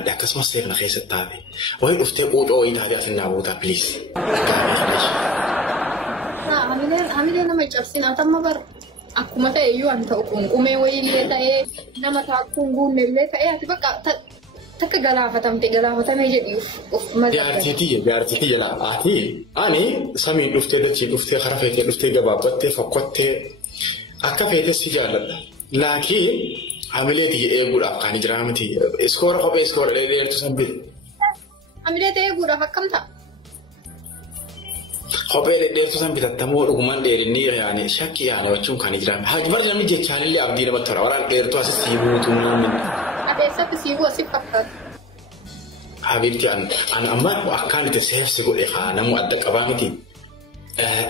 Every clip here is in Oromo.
dhaabadde akkasumas ta'e kana keessatti taate wayii dhuftee quuxoo wayii taate as hin naabuutaa piliis. Hamilee nama cabsinaa tamma bar akkuma ta'e iyyuu an ta'u qunqumee wayiillee ta'ee nama taakkuu hin guunnellee ta'ee ati bakka takka galaafatamee jedhi of Jaartii jala ati ani samiin dhuftee dachii dhuftee kara feetee dhuftee gabaabbattee fokkottee akka feetee si jaalladha. Laakiin hamileetii eeguudhaaf kan jiraa miti. Iskoora kophee iskoora dheedeertu sabbite. Hamileetii eeguudhaaf akkam ta'a? Kophee dheedeertu sabbitattamoo dhugumaan dheerinni yaane shakkii yaane wachuun kan jiraa. Haajibar namni jechaanillee abdii namatti tola. Waraan dheertuu asii sii buutuu namni. Adeessatti sii bu'u asii fakkaata. Habibti an amma akkaan itti seefsi godhe haa namu adda qabaa miti.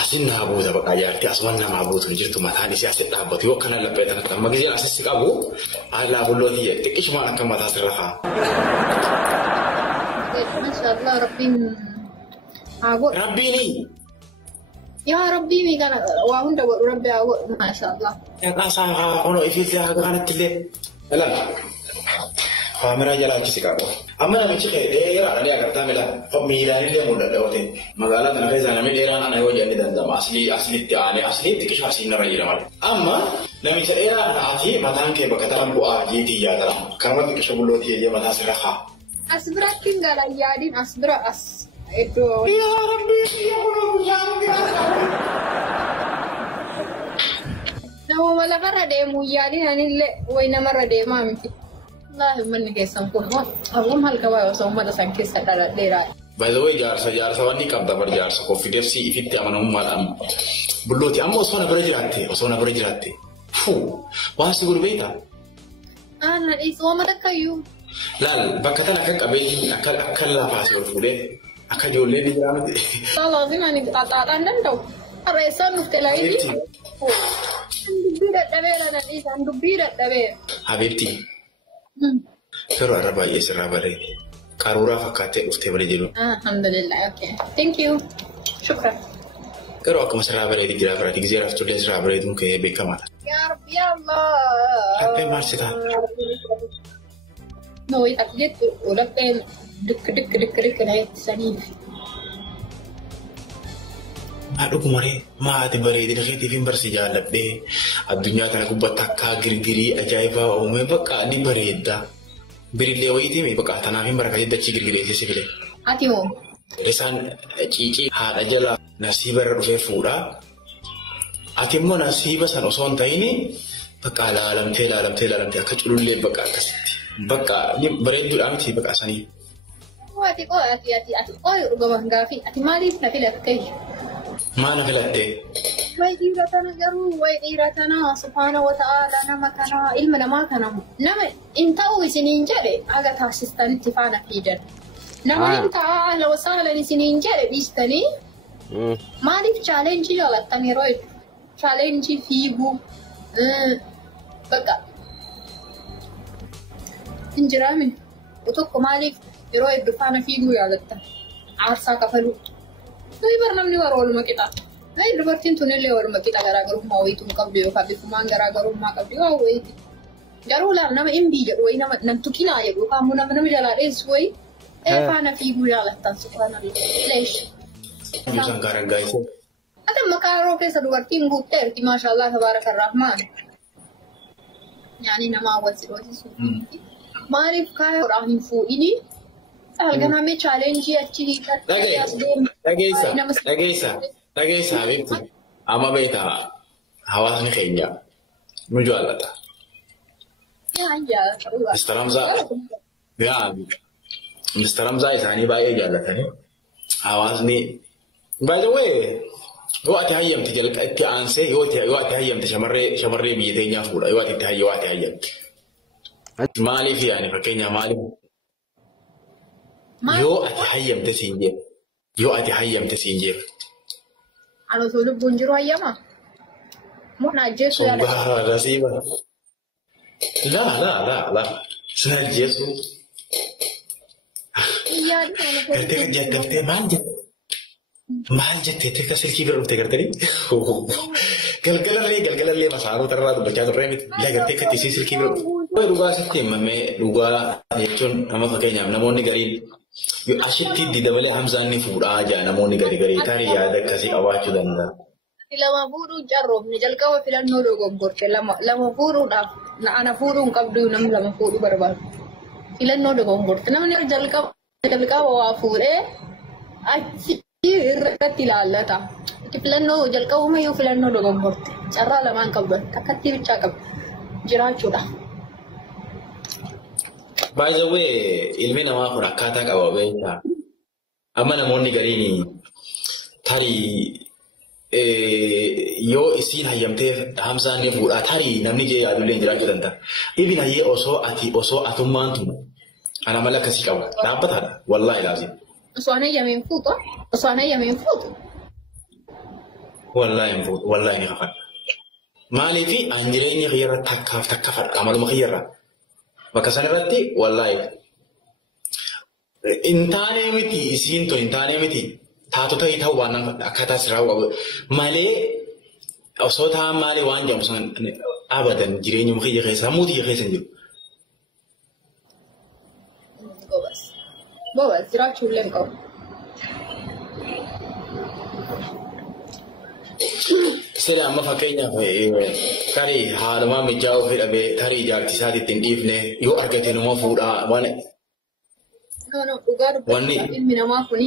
Asin naa buuta bakka jaartii asuman namaa buutu hin jirtu mataan isii asitti dhaabbatu yoo akkana laphee tanatti amma giseen asisi qabu haala bullootii jedhe xiqqishumaan akka mataa sirra haa. Maashaallah rabbiin haa godhu. Rabbiini. Yaa rabbii kana waa hunda godhu rabbi haa godhu maashaallah. Dhaasaa haa kunoo ifiitti haa kanatti illee. Ilaa. Kameraa jalaa achi si qabu. Amma namichi dheeraa ni agartaa miilaan illee mul'ata yoo ta'e magaalaa kana keessa namni dheeraan ana yoo jedhani danda'ama asliitti aanee asliitti qishaa asiin irra jira malee. Amma namicha dheeraa ati mataan kee bakka ta'an bu'aa jiitii yaadara. Kanumatti qisha bullootii eeyyee mataa sirra haa. As biratti hin galan yaadiin as bira as iddoo. Yaa rabbii Nama lafarra deemu yaadiin anillee wayi namarra deemaa miti. Lah manni keessan kun awwam halka waa osoo ummata san keessa dheeraa. By the way jaarsa wanni qabda bar jaarsa confidence ifitti amanamummaadhaan bullooti amma osoo na bira jiraatte waan si gurbeeta. Ana dhiisuu amma takkayyuu. Laal bakka tana akka qabeetiin akka lafaas ol fuudhee akka ijoollee ni jiraa miti. Laalaafi ani xaaxaadhaan danda'u. Harreessaan dhufte laayitii. Dubbii dadhabeera na dhiisaan dubbii dadhabeera. Habibti. Yeroo irra baay'ee sirraa bareede. Qaruuraa fakkaatee dhuftee bada jedhu. Alhamdulillah, okay. Thank you. Shukran. Yeroo akkuma sirraa bareede jira biraati gisee raftullee sirraa bareeduun ka'ee beekamaadha. Yaa Rabbi Allah. Lapheen maal si ta'a? Nooyi ati jettu lapheen dikk na ittisaniif. Haa dhugumaree maati bareedina keetiif hin barsi jaalladhee addunyaa kana gubbatti akka girgirii ajaa'ibaa uumee bakka ni bareedda. Birillee wayiitii bakka tanaaf hin barakatee dachii girgireessee si fide. Ati hoo? Isaan ciicii haadha jala nasiiba irra dhufee fuudhaa. Ati immoo nasiiba san osoo hin ta'in bakka laalamtee akka culullee bakka akkasitti. Bakka bareedduudhaa miti bakka sanii. Ati qooyi dhugama gaafii ati maaliif na filattee? Maal na filattee? Wayi dhiira tana garuu wayi dhiira tana subhaana wa ta'aala nama kana ilma namaa kana nama in ta'uu isiniin jedhe aga taasistanitti faana fiidan. Nama hin ta'a ahla wasaalan isiniin jedhe dhiistanii maaliif chaalenjii jaalattan yeroo hedduu chaalenjii fiiguu bakka hin jiraamin tokko maaliif yeroo hedduu faana fiiguu jaalattan aarsaa kafaluu. Tapi namni warra waluma qixa. Dubartiin tunillee waluma qixa garaagarummaa wayiitu hin qabdu yookaan bifumaan garaagarummaa qabdu waa wayiiti. Garuu laal nama imbii jedhu wayi nama tuqinaa jedhu yookaan immoo nama jalaa dheessu wayi faana fiiguu jaalattan subhaanallah. Leesh. Bisan gaaraan gaayisee. Ati maqaa yeroo keessa dubartiin guutteerti maashaallah tabaaraka rahmaan. Yaani nama hawwasi dhoosisu. Maaliif kaaya hodhaan hin fuudhini? Alganame challenge achi dhageessa Habibti amma beektaa hawaasni keenya nu jaallata. Mr. Ramzaa isaanii baay'ee jaallatanii hawaasni by the way yoo ati hayyamte itti aansee yoo ati hayyamte shamarree biyya teenyaa fuudha yoo ati hayyamte. Maaliif yaani fakkeenyaa maaliif? Yoo ati hayyamte siin jedhu. Alo soo lubbuun jiru hayyama? Mun ajjeesu yaada. Sombaa nasiiba. Laa. Sin ajjeesu. Gartee kan jaallattee maal jettee tirta silkii bira dhufte gartanii? Galgalallee masaanota irraa dubbachaa turre miti. Gartee kan tisii silkii bira dhufte. dhugaa sitti himamee dhugaa jechuun nama fakkeenyaaf namoonni gariin ashitti itti dabalee hamsaan ni fuudhaa jaa namoonni garii tarii yaada akkasii qabaachuu danda'a. Lama fuudhuu carroomni jalqaba filannoo dogoggorte lama fuudhuudhaaf ana fuudhuun qabdu namni lama fuudhuu barbaadu. Filannoo dogoggorte namni jalqaba waa fuudhee achi irratti ilaallata. Filannoo jalqabumayyuu filannoo dogoggorte carraa lamaan qabdu takkatti bichaa qabdu jiraachuudha. By the way, ilmi namaa kun akkaataa qaba beektaa. Amma namoonni gariin tarii yoo isiin hayyamtee hamsaan ni fuudhaa tarii namni jee yaadullee jiraachuu danda'a. Ibn hayyee osoo atummaan tun ana mala akkasii qaba. Dhaabbataadha. Wallaahi laazim. Osoo ana yameen fuutu. Osoo ana yameen fuutu. Wallaahi hin fuutu. Wallaahi ni hafadha. Maaliifi an jireenya kiyyarra takka fadha. Amaluma kiyyarra. Bakka sanarratti wallaahi. Intaanee miti isiin tun intaanee miti. Taatu ta'ii ta'uu waan akkaataa siraa qabu malee osoo ta'an malee waan jedhamu sun abadan jireenya mukiyya keessa sammuu tiyya keessa hin jiru. Bobas jiraachuu illee hin qabu. Sila amma fakkeenyaaf tarii haadhamaa mijaa'uu fedhamee tarii ijaarti isaati ittiin dhiifne yoo argate nama fuudhaa waan. Dhugaa dubbachuudhaaf ilmi namaa kuni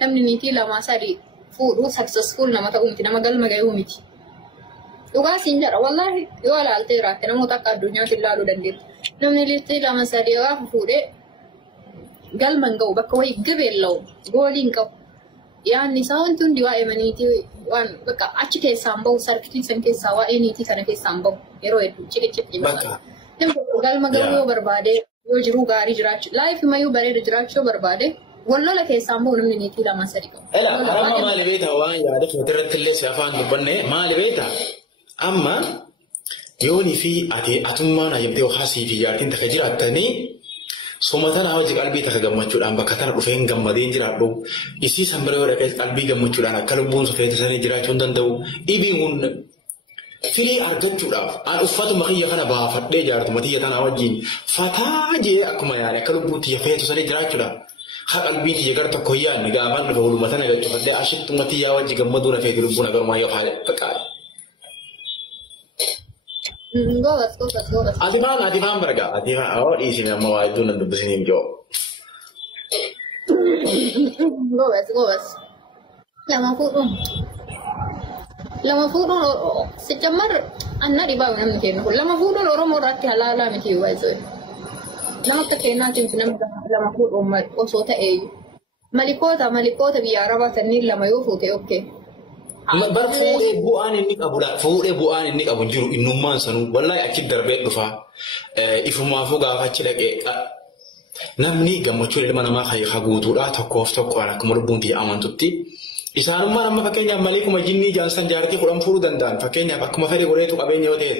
namni niitii lama sadii fuudhuu successful nama ta'uu miti nama galma ga'uu miti. Dhugaa siin jedha wallaahi yoo ilaaltee jiraatte namoota akka addunyaatti ilaaluu dandeettu. Namni niitii lama sadii gaafa fuudhee galma hin ga'u bakka wayii gabeella'u goolii hin qabu. Yaanni isaa wanti hundi waa'ee maniitii waan bakka achi keessaan bahu sarkitii san keessaa waa'ee niitii kana keessaan bahu yeroo hedduu ciqichitti bakka. Galma ga'uu yoo barbaade yoo jiruu gaarii jiraachuu laayifii mayyuu bareeda jiraachuu yoo barbaade. Wallola keessaan bahu namni niitii lama sadii qabu. Amma maali beektaa waan yaada irratti illee si afaan dubbanne maali beektaa amma yoonii fi atummaan hayyamtee haasii fi yaadtiin takka jiraattanii soma tanaa hojii qalbii takka gammachuudhaan bakka tana dhufeen gammadeen jiraadhu isii sanbara yoo dhaqee qalbii gammachuudhaan akka lubbuun sofeetu sanii jiraachuu hin danda'u dhibiin kun firii argachuudhaaf an uffatuma kiyya kana baafadhee jaartuma tiyya tanaa wajjin fataa jee akkuma yaade akka lubbuun tiyya feetu sanii jiraachuudhaaf. Qalbii tiyya gara tokko yaadni gaafan dhufe walumaa tana gachuufadhee ashittuma tiyyaa wajji gammaduu na feetu lubbuun agarumaa yoo haale faqaadha. Gogas. Ati faan bargaa. Ati faan dhiisime amma waa hedduu nan dubbisiniif joo. Gogas. Lama fuudhuun sijammar anna dhibaa namni kennu kun lama fuudhuun Oromoo irratti halaalaa miti yoo baay'isoo. Nama akka kennaatiin fi namni lama fuudhuun osoo ta'eeyyu. Malikoota biyya Arabaa sanniin lama yoo fuute okkee. Bar fuudhee bu'aan inni qabudha. Fuudhee bu'aan inni qabu jiru innummaan sanuu wallaahi achi darbee dhufaa. Ifumaafuu gaafa achi dhaqee namni gammachuu ilma namaa haguutuudha tokkoof tokkoon akkuma lubbuun tiyya amantutti. Isaanummaan amma fakkeenyaaf malee kuma jinnii jaansan jaartii kudhan fuudhuu danda'an fakkeenyaaf akkuma fedhe godheetu qabeenya yoo ta'e.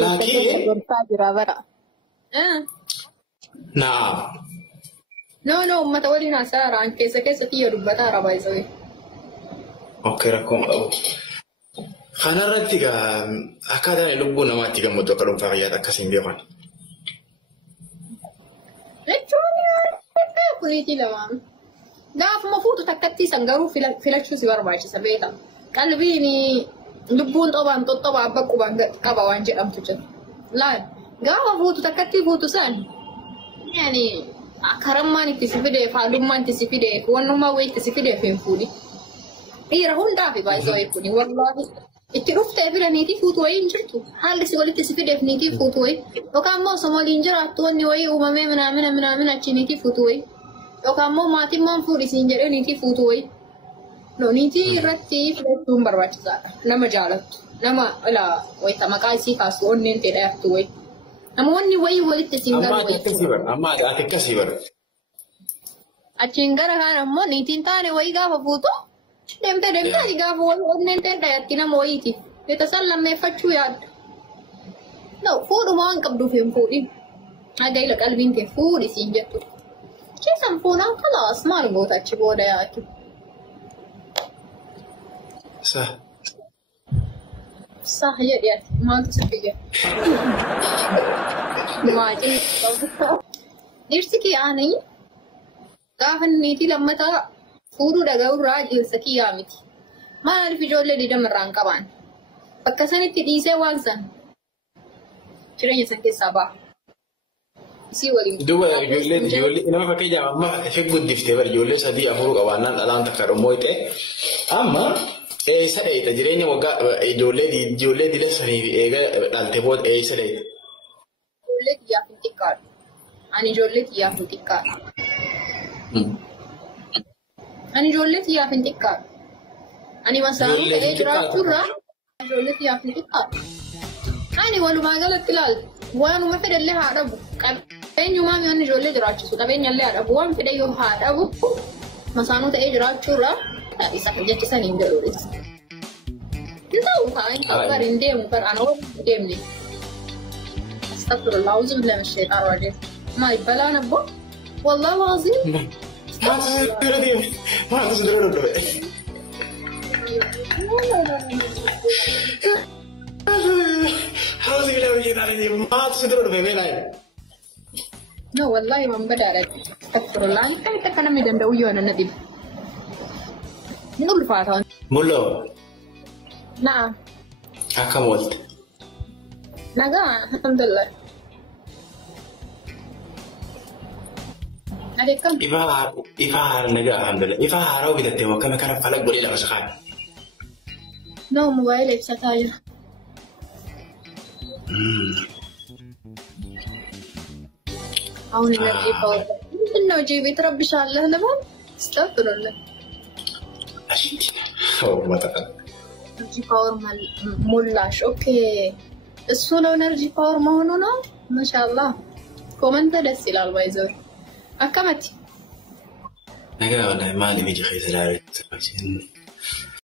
Laakiin. Naam. No, uummata waliin haasa'aa keessa kiyya dubbataa arabaa isa wayii. Okay, rakkoon qabu. Kanarratti akkaataan lubbuu namaatti gammadu akka dhuunfaa fayyaata akkasiin beekan. Jechuun kuniitii lamaan. Gaafuma fuutu takkatti san garuu filachuu si barbaachisa beekama. Qalbiin lubbuun xobaan xoxxobaa abbaa qubaan qaba waan jedhamtu jira. Laal gaafa fuutu takkatti fuutu san yaani karammaan itti si fideef haalummaan itti si fideef wannummaa wayii itti si fideef hin fuudhi. Dhiira hundaaf baay'isoo jechuun wallaahi itti dhuftee bira niitii fuutu wayii hin jirtu. Haalli si walitti si fideef niitii fuutu wayii yookaan immoo osoo waliin jiraattu wanni wayii uumamee minaamina achi niitii fuutu wayii. Yookaan immoo maatimmaan fuudhisiin jedhee niitii fuutu wayii. Niitii irratti filachuun barbaachisaadha. Nama jaalattu. Nama wayita maqaa isii kaasu onneen ta'e dhayattu wayii. Namoonni wayii walitti siin galu wayii. Amma akkasii bara. Achiin gara kaan ammoo niitiin taane wayii gaafa fuutu deemtee gaafa wayii onneen ta'e dhayatti nama wayiitiif. Beeta san lammeeffachuu yaadda. Fuudhuma waan qabduuf hin fuudhin. Hagayla qalbiin kee fuudhisiin jettu. Keessan fuudhaan kalaas maal goota achi booda yaadu. صح يا ما تصدق ما جيت نفسك يعني قافن نيتي لما تا فورو دغور راجل سكي يامتي ما أعرف جولة دي دمران كمان فكسني تديسة وانسان شرين يسنك السبع سي ولي دوا جولة إنما فكي جامع ما في قد دفتر جولة سدي أفرق أوانا الآن تكرمويته أما سدي تجريني وقا جولة دي لسني إيجا التبود سدي جولة يا فنتكار أنا جولة يا فنتكار أنا جولة يا فنتكار أنا مسافر إجراء شرّا جولة يا فنتكار أنا ولو ما قالت تلال وأنا مثل اللي هاربو بين يوم ما أنا جولة إجراء شو تبين اللي هاربو وأنا في يوم هاربو مسانو إجراء شرّا إذا كنت تسانين دلوري نتاو كاين كبر إنديم كبر أنا وين إنديم لي استغفر الله أعوذ بالله من الشيطان الرجيم ما يبلا نبو والله العظيم ما تصدرون حاولي بلا وجه ثاني ما تصدرون بيناي لا والله ما بدأت استغفر الله أنت كنا ميدان دويو أنا نديم نقول فاتان مولو نعم أكمل نعم الحمد لله عليكم إفهار نجا الحمد لله إفهار أو بدأت ما كم كان فلك بولي لا مسخان نو موبايلي بستاير أون نجيب باور إنه جيبي تربي شالله لما استغفر الله أو ما تقل نرجي باور ملاش أوكي السولو نرجي باور ما هو ما شاء الله كومنت دسي لالبايزور أكمتي نجا والله ما لي بيجي خير